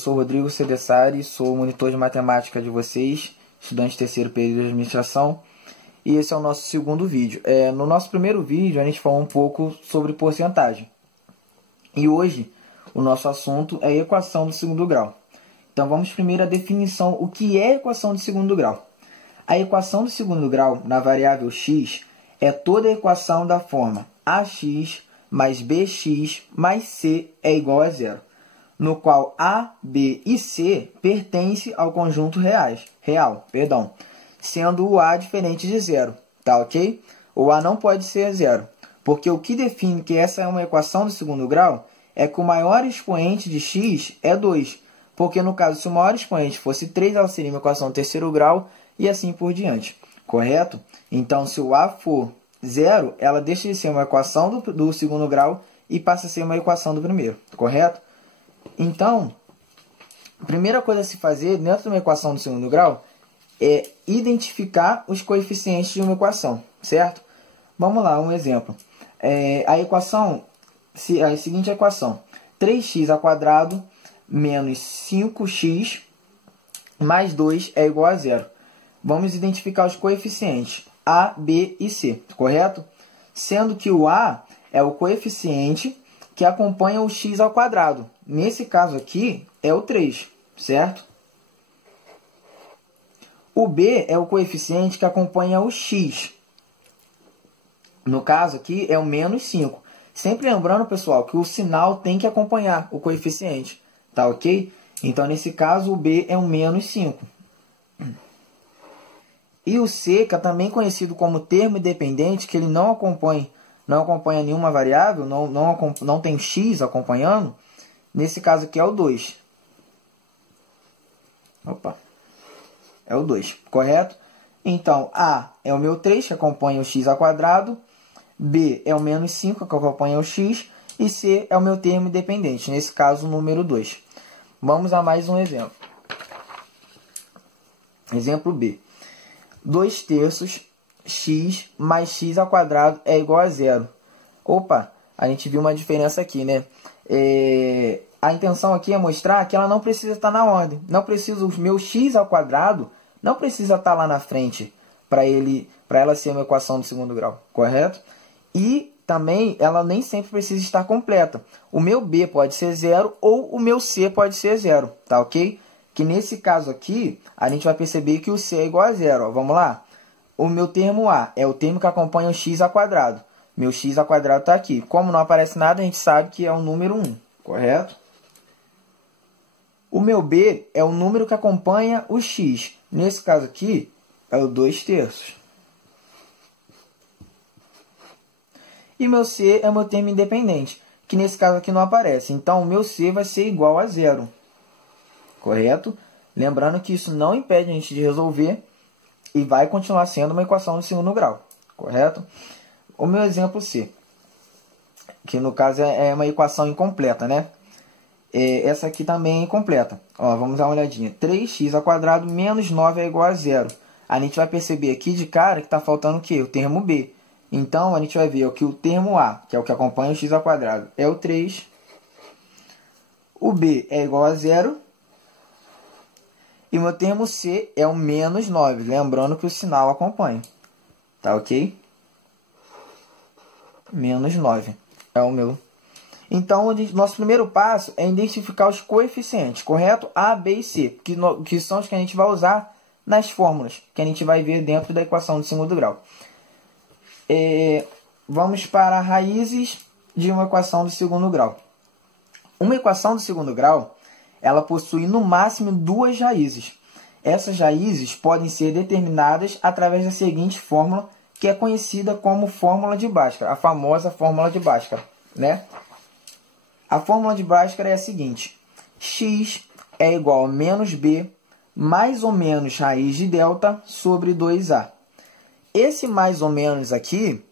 sou Rodrigo Cedessari, sou monitor de matemática de vocês, estudante de terceiro período de administração, e esse é o nosso segundo vídeo. No nosso primeiro vídeo a gente falou um pouco sobre porcentagem, e hoje o nosso assunto é equação do segundo grau. Então vamos primeiro à definição, o que é equação de segundo grau. A equação do segundo grau na variável x é toda a equação da forma ax mais bx mais c é igual a zero, no qual a, b e c pertencem ao conjunto real, sendo o a diferente de zero, tá ok? O a não pode ser zero, porque o que define que essa é uma equação do segundo grau é que o maior expoente de x é 2, porque no caso, se o maior expoente fosse 3, ela seria uma equação do terceiro grau e assim por diante, correto? Então, se o a for zero, ela deixa de ser uma equação do segundo grau e passa a ser uma equação do primeiro, correto? Então, a primeira coisa a se fazer dentro de uma equação do segundo grau é identificar os coeficientes de uma equação, certo? Vamos lá, um exemplo. A seguinte equação: 3x² menos 5x mais 2 é igual a zero. Vamos identificar os coeficientes a, b e c, correto? Sendo que o a é o coeficiente que acompanha o x². Nesse caso aqui é o 3, certo? O b é o coeficiente que acompanha o x. No caso aqui é o menos 5. Sempre lembrando, pessoal, que o sinal tem que acompanhar o coeficiente, tá ok? Então, nesse caso, o b é o menos 5. E o c, que é também conhecido como termo independente, que ele não acompanha nenhuma variável, não tem x acompanhando, nesse caso aqui é o 2. É o 2, correto? Então, a é o meu 3, que acompanha o x², b é o menos 5, que acompanha o x, e c é o meu termo independente, nesse caso, o número 2. Vamos a mais um exemplo. Exemplo B. 2/3 x mais x² é igual a zero. Opa, a gente viu uma diferença aqui, né? A intenção aqui é mostrar que ela não precisa estar na ordem. Não precisa, o meu x² não precisa estar lá na frente para ela ser uma equação do segundo grau, correto? E também ela nem sempre precisa estar completa. O meu b pode ser zero ou o meu c pode ser zero, tá ok? Que nesse caso aqui, a gente vai perceber que o c é igual a zero. Ó. Vamos lá? O meu termo a é o termo que acompanha o x². Meu x² está aqui. Como não aparece nada, a gente sabe que é o número 1, correto? O meu b é o número que acompanha o x. Nesse caso aqui, é o 2/3. E meu c é o meu termo independente, que nesse caso aqui não aparece. Então, o meu c vai ser igual a zero. Correto? Lembrando que isso não impede a gente de resolver e vai continuar sendo uma equação de segundo grau. Correto? O meu exemplo C, que no caso é uma equação incompleta, né? Essa aqui também é incompleta. Ó, vamos dar uma olhadinha. 3x² menos 9 é igual a zero. A gente vai perceber aqui de cara que está faltando o quê? O termo B. Então, a gente vai ver que o termo A, que é o que acompanha o x², é o 3. O B é igual a zero. E o meu termo C é o menos 9. Lembrando que o sinal acompanha. Tá ok? Menos 9 é o meu. Então, nosso primeiro passo é identificar os coeficientes, correto? A, B e C, que são os que a gente vai usar nas fórmulas, que a gente vai ver dentro da equação do segundo grau. Vamos para raízes de uma equação do segundo grau. Uma equação do segundo grau, ela possui no máximo 2 raízes. Essas raízes podem ser determinadas através da seguinte fórmula, que é conhecida como fórmula de Bhaskara, a famosa fórmula de Bhaskara, né? A fórmula de Bhaskara é a seguinte: x é igual a menos b mais ou menos raiz de delta sobre 2a. Esse mais ou menos aqui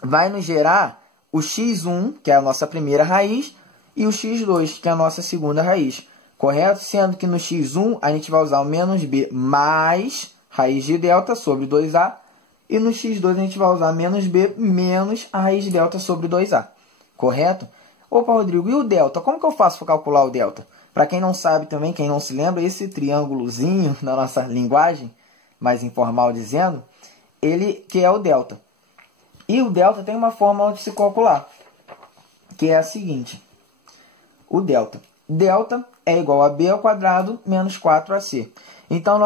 vai nos gerar o x1, que é a nossa primeira raiz, e o x2, que é a nossa segunda raiz. Correto? Sendo que no x1 a gente vai usar o menos b mais raiz de delta sobre 2a. E no x2 a gente vai usar menos b menos a raiz de delta sobre 2a. Correto? Opa, Rodrigo, e o delta? Como que eu faço para calcular o delta? Para quem não sabe também, quem não se lembra, esse triângulozinho na nossa linguagem, mais informal dizendo, ele que é o delta. E o delta tem uma fórmula de se calcular, que é a seguinte. O delta. Delta é igual a b ao quadrado menos 4ac. Então,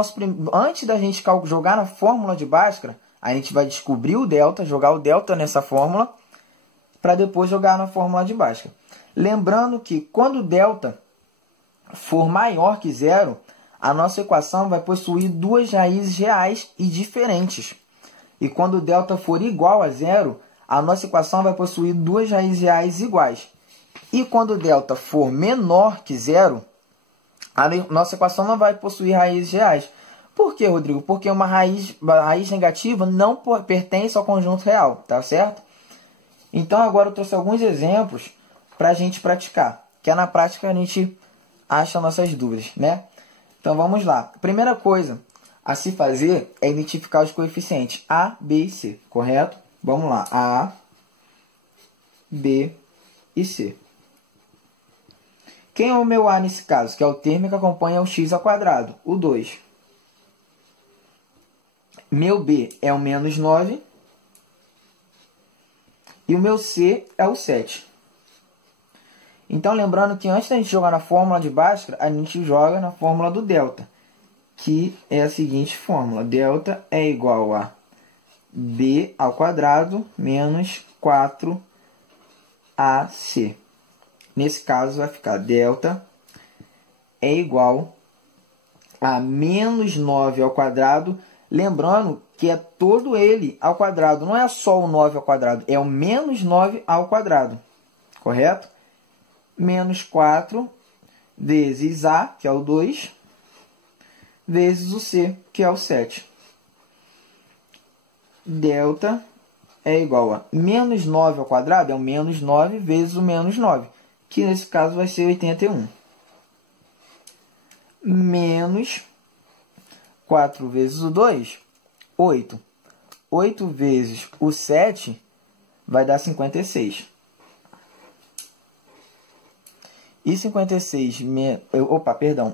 antes da gente jogar na fórmula de Bhaskara, a gente vai descobrir o delta, jogar o delta nessa fórmula, para depois jogar na fórmula de Bhaskara. Lembrando que quando o delta for maior que zero, a nossa equação vai possuir duas raízes reais e diferentes. E quando o delta for igual a zero, a nossa equação vai possuir duas raízes reais iguais. E quando o delta for menor que zero, a nossa equação não vai possuir raízes reais. Por quê, Rodrigo? Porque uma raiz negativa não pertence ao conjunto real, tá certo? Então, agora eu trouxe alguns exemplos para a gente praticar, que é na prática a gente acha nossas dúvidas, né? Então, vamos lá. A primeira coisa a se fazer é identificar os coeficientes A, B e C, correto? Vamos lá. A, B e C. Quem é o meu A nesse caso? Que é o termo que acompanha o x ao quadrado, o 2. Meu B é o menos 9. E o meu C é o 7. Então, lembrando que antes da gente jogar na fórmula de Bhaskara, a gente joga na fórmula do delta, que é a seguinte fórmula. Delta é igual a b ao quadrado menos 4ac. Nesse caso, vai ficar delta é igual a menos 9 ao quadrado. Lembrando que é todo ele ao quadrado. Não é só o 9 ao quadrado, é o menos 9 ao quadrado. Correto? Menos 4 vezes A, que é o 2, vezes o C, que é o 7. Delta é igual a menos 9 ao quadrado, é o menos 9 vezes o menos 9, que nesse caso vai ser 81. Menos 4 vezes o 2, 8. 8 vezes o 7 vai dar 56. E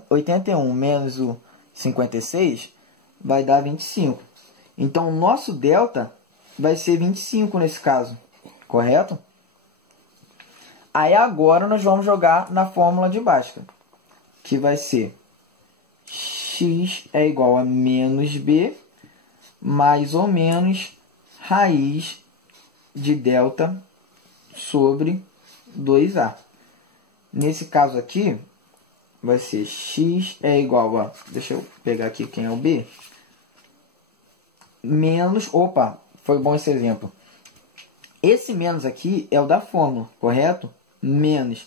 81 menos o 56 vai dar 25. Então, o nosso delta vai ser 25 nesse caso, correto? Aí, agora, nós vamos jogar na fórmula de Bhaskara, que vai ser x é igual a menos b mais ou menos raiz de delta sobre 2a. Nesse caso aqui, vai ser x é igual a... Deixa eu pegar aqui quem é o b. Menos... Opa, foi bom esse exemplo. Esse menos aqui é o da fórmula, correto? Menos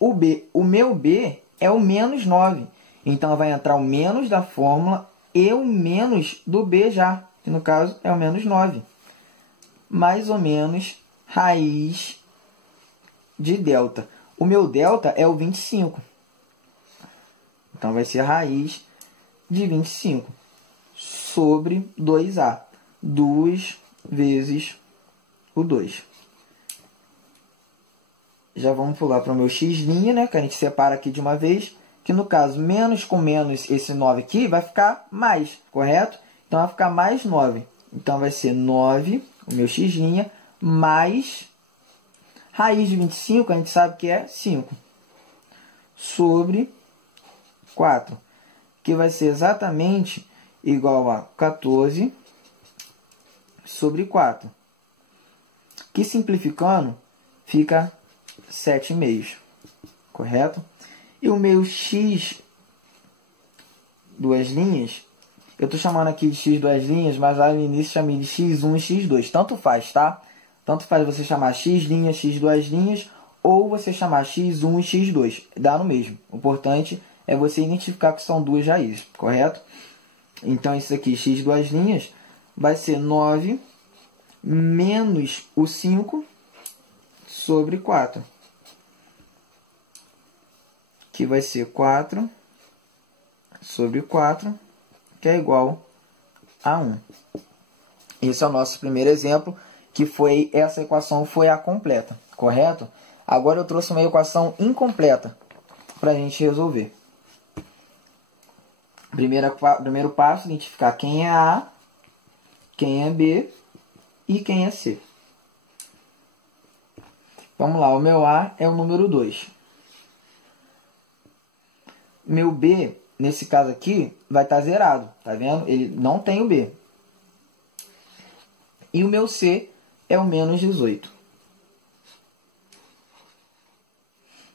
o b. O meu b é o menos 9. Então, vai entrar o menos da fórmula e o menos do b já. Que no caso é o menos 9. Mais ou menos raiz de delta. O meu delta é o 25. Então, vai ser a raiz de 25 sobre 2a. 2 vezes o 2. Já vamos pular para o meu x', né? Que a gente separa aqui de uma vez. Que no caso, menos com menos, esse 9 aqui, vai ficar mais, correto? Então, vai ficar mais 9. Então, vai ser 9, o meu x', mais... Raiz de 25, a gente sabe que é 5. Sobre 4. Que vai ser exatamente igual a 14 sobre 4. Que simplificando, fica 7,5. Correto? E o meu x, duas linhas, eu estou chamando aqui de x duas linhas, mas lá no início chamei de x1 e x2. Tanto faz, tá? Tanto faz você chamar x', x duas linhas, ou você chamar x1 e x2. Dá no mesmo. O importante é você identificar que são duas raízes, correto? Então, isso aqui, x duas linhas, vai ser 9 menos o 5 sobre 4. Que vai ser 4 sobre 4, que é igual a 1. Esse é o nosso primeiro exemplo, que foi essa equação foi a completa, correto? Agora eu trouxe uma equação incompleta. para a gente resolver. Primeiro passo, identificar quem é A, quem é B e quem é C. Vamos lá, o meu A é o número 2. Meu B, nesse caso aqui, vai estar zerado, tá vendo? Ele não tem o B. E o meu C é o menos 18.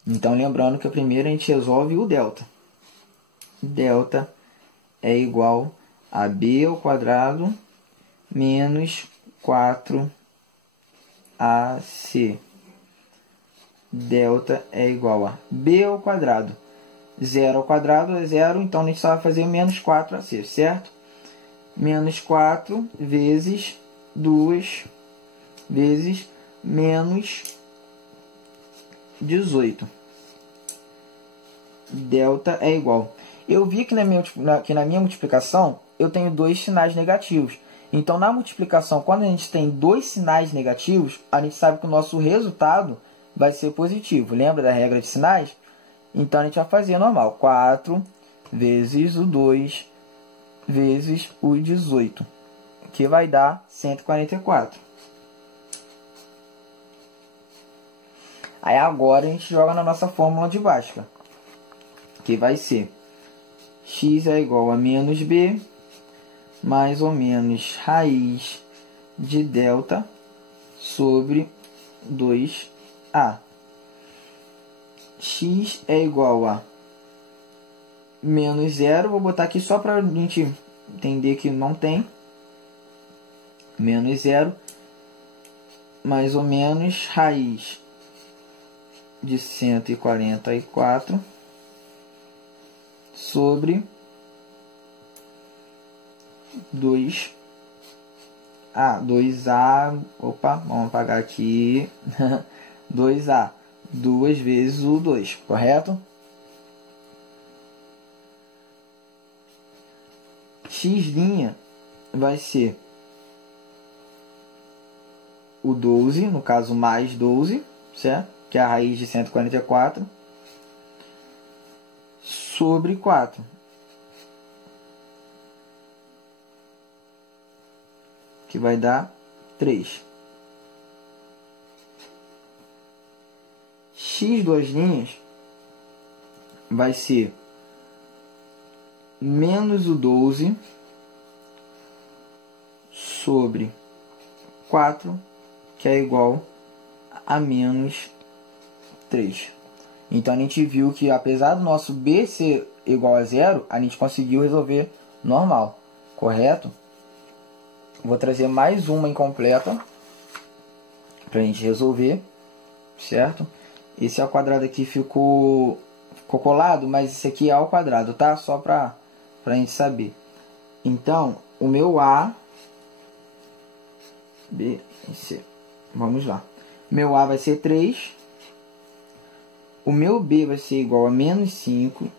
Então, lembrando que primeiro a gente resolve o delta. Delta é igual a B ao quadrado menos 4AC. Delta é igual a B ao quadrado. 0 ao quadrado é 0, então a gente só vai fazer menos 4AC, certo? Menos 4 vezes 2 vezes menos 18. Delta é igual. Eu vi que na minha multiplicação eu tenho dois sinais negativos. Então, na multiplicação, quando a gente tem dois sinais negativos, a gente sabe que o nosso resultado vai ser positivo. Lembra da regra de sinais? Então, a gente vai fazer normal. 4 vezes o 2 vezes o 18, que vai dar 144. Aí, agora, a gente joga na nossa fórmula de Bhaskara, que vai ser x é igual a menos b mais ou menos raiz de delta sobre 2a. X é igual a menos 0. Vou botar aqui só para a gente entender que não tem. Menos 0 mais ou menos raiz de 144 sobre 2A. 2A, opa, vamos apagar aqui. 2A, 2 vezes o 2, correto? X' vai ser o 12, no caso mais 12, certo? Que é a raiz de 144, sobre 4. Que vai dar 3. X duas linhas vai ser menos o 12 sobre 4, que é igual a menos 3. Então, a gente viu que, apesar do nosso B ser igual a 0, a gente conseguiu resolver normal, correto? Vou trazer mais uma incompleta para a gente resolver, certo? Esse ao quadrado aqui ficou colado, mas esse aqui é ao quadrado, tá? Só para a gente saber. Então, o meu A, B e C. Vamos lá. Meu A vai ser 3. O meu B vai ser igual a menos 5.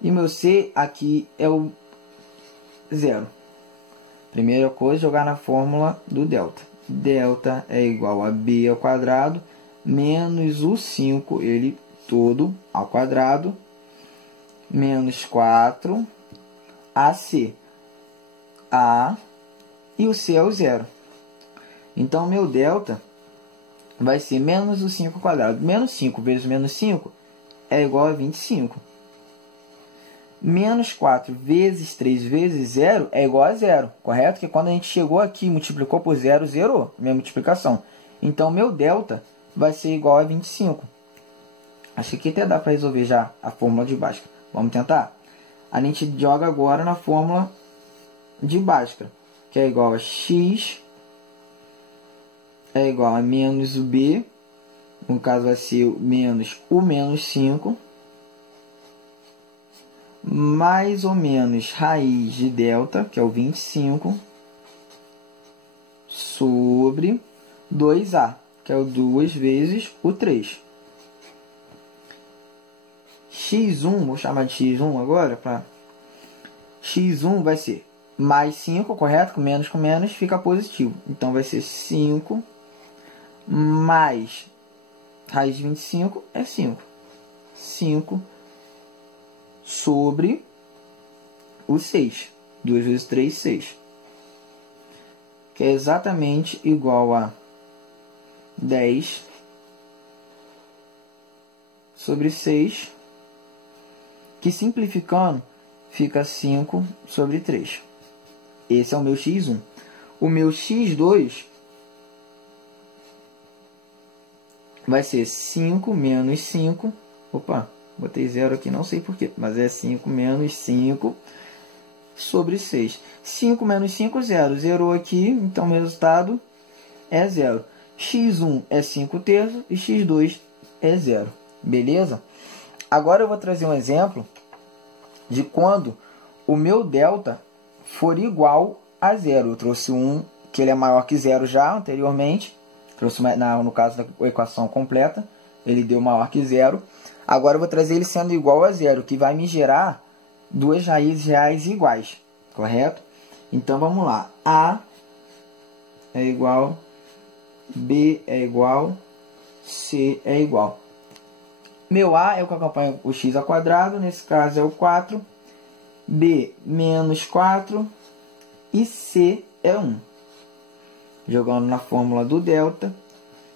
E meu C aqui é o 0. Primeira coisa, jogar na fórmula do delta. Delta é igual a B ao quadrado menos o 5, ele todo ao quadrado, menos 4 AC. A e o C é o 0. Então, meu delta vai ser menos o 5 ao quadrado. Menos 5 vezes menos 5 é igual a 25. Menos 4 vezes 3 vezes 0 é igual a 0, correto? Que quando a gente chegou aqui e multiplicou por 0, zerou minha multiplicação. Então, meu delta vai ser igual a 25. Acho que até dá para resolver já a fórmula de Bhaskara. Vamos tentar? A gente joga agora na fórmula de Bhaskara, que é igual a x é igual a menos o b, no caso vai ser menos o menos 5, mais ou menos raiz de delta, que é o 25, sobre 2a, que é o 2 vezes o 3. x1, vou chamar de x1 agora, x1 vai ser mais 5, correto? Com menos fica positivo. Então, vai ser 5 mais raiz de 25 é 5. 5 sobre o 6. 2 vezes 3, 6. Que é exatamente igual a 10 sobre 6, que simplificando fica 5 sobre 3. Esse é o meu x1. O meu x2 vai ser 5 menos 5. Opa, botei 0 aqui, não sei porquê, mas é 5 menos 5 sobre 6. 5 menos 5, 0. Zerou aqui, então o resultado é 0. x1 é 5 terços e x2 é 0. Beleza? Agora eu vou trazer um exemplo de quando o meu delta for igual a 0. Eu trouxe um que ele é maior que 0 já anteriormente. Trouxe no caso da equação completa. Ele deu maior que 0. Agora eu vou trazer ele sendo igual a 0, que vai me gerar duas raízes reais iguais. Correto? Então vamos lá. A é igual, B é igual, C é igual. Meu A é o que acompanha o x ao quadrado, nesse caso é o 4. B menos 4 e C é 1. Jogando na fórmula do delta,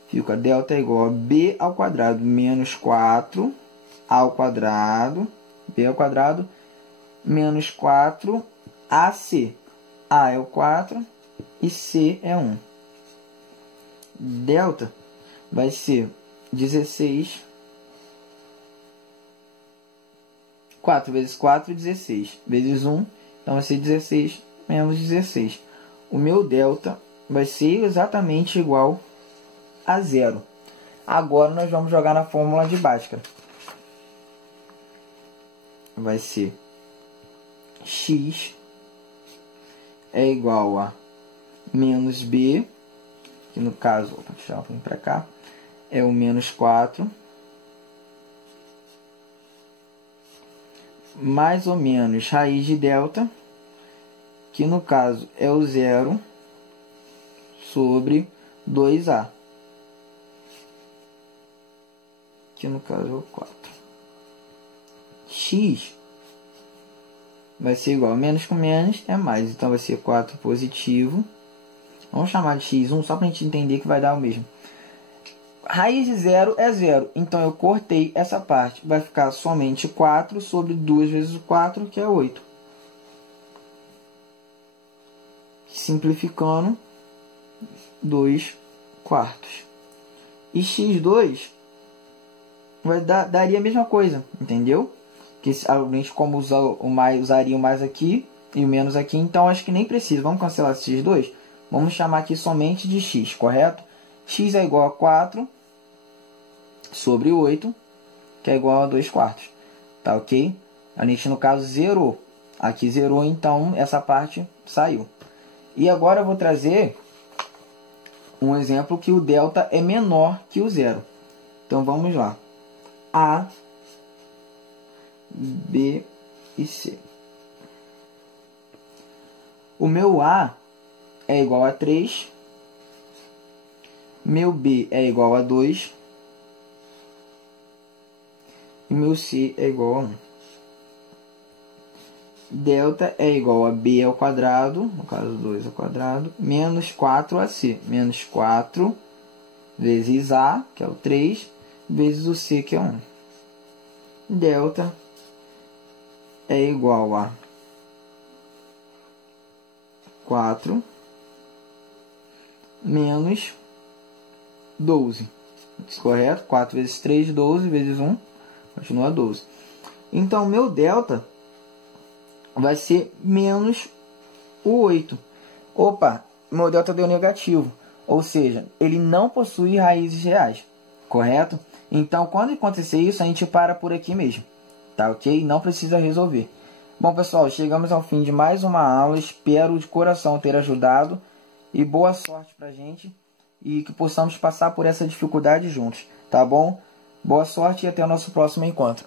fica delta é igual a B ao quadrado menos 4 ao quadrado, B ao quadrado, menos 4 AC. A é o 4 e C é 1. Delta vai ser 16. 4 vezes 4, 16. Vezes 1, então vai ser 16 menos 16. O meu delta vai ser exatamente igual a 0. Agora nós vamos jogar na fórmula de Bhaskara. Vai ser x é igual a menos b, que no caso, vou puxar para cá, é o menos 4, mais ou menos raiz de delta, que no caso é o 0, sobre 2a, que no caso é o 4. X vai ser igual a menos com menos é mais, então vai ser 4 positivo. Vamos chamar de x1 só para a gente entender que vai dar o mesmo. Raiz de 0 é 0, então eu cortei essa parte. Vai ficar somente 4 sobre 2 vezes 4, que é 8. Simplificando, 2 quartos. E x2 daria a mesma coisa, entendeu? Que a gente como usaria o mais aqui e o menos aqui, então acho que nem precisa. Vamos cancelar esse x2? Vamos chamar aqui somente de x, correto? X é igual a 4 sobre 8, que é igual a 2 quartos. Tá ok? A gente, no caso, zerou. Aqui zerou, então essa parte saiu. E agora eu vou trazer um exemplo que o delta é menor que o 0. Então vamos lá. A, B e C. O meu A é igual a 3. Meu B é igual a 2. E meu C é igual a 1. Delta é igual a B ao quadrado, no caso 2 ao quadrado, menos 4AC. Menos 4 vezes A, que é o 3, vezes o C, que é 1. Delta é igual a 4 menos 12. Correto? 4 vezes 3, 12, vezes 1, continua 12. Então, meu delta vai ser menos o 8. Opa, meu delta deu negativo. Ou seja, ele não possui raízes reais. Correto? Então, quando acontecer isso, a gente para por aqui mesmo. Tá ok? Não precisa resolver. Bom, pessoal, chegamos ao fim de mais uma aula. Espero de coração ter ajudado. E boa sorte pra gente. E que possamos passar por essa dificuldade juntos. Tá bom? Boa sorte e até o nosso próximo encontro.